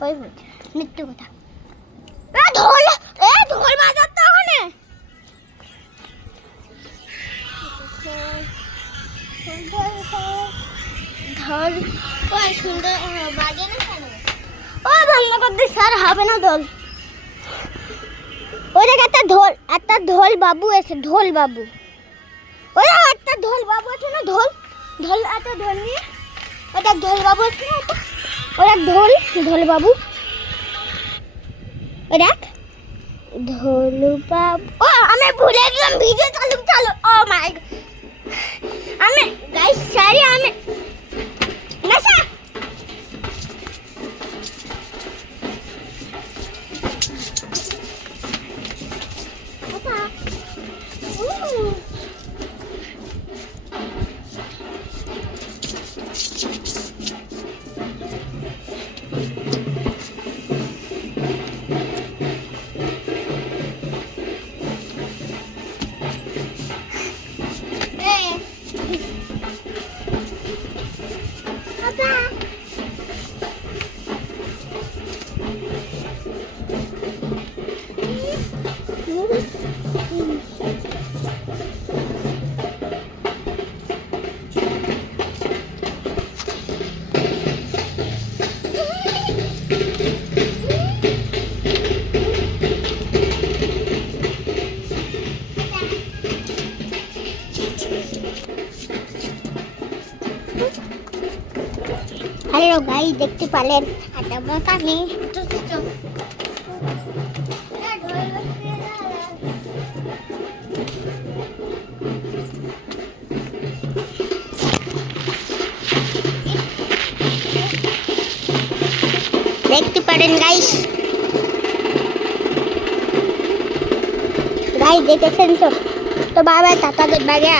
কই বলছে মিথ্যে কথা। ঢোল ঢোল বাজাতে ওখানে ঢোল কই সুন্দর বাজে না কেন? ও বন্ধ করতে স্যার হবে না ঢোল। ওই একটা ঢোল বাবু এসে ঢোল বাবু ওই একটা ঢোল বাবু আছে না ঢোল ঢোল একটা ঢোল নিয়ে ওটা ঢোল বাবু আছে না ওরা ঢোল বাবু ওই দেখ ঢোল বাবু। ও আমি ভুলে গেলাম ভিডিও চালু। ও মাই আমি গাইস সরি আমি নাসা পাপা হ্যালো গাইস দেখতে পেলেন একটা বাতানি দেখতে পারেন গাইস দেখেছেন তো বাবা টাকা দেবে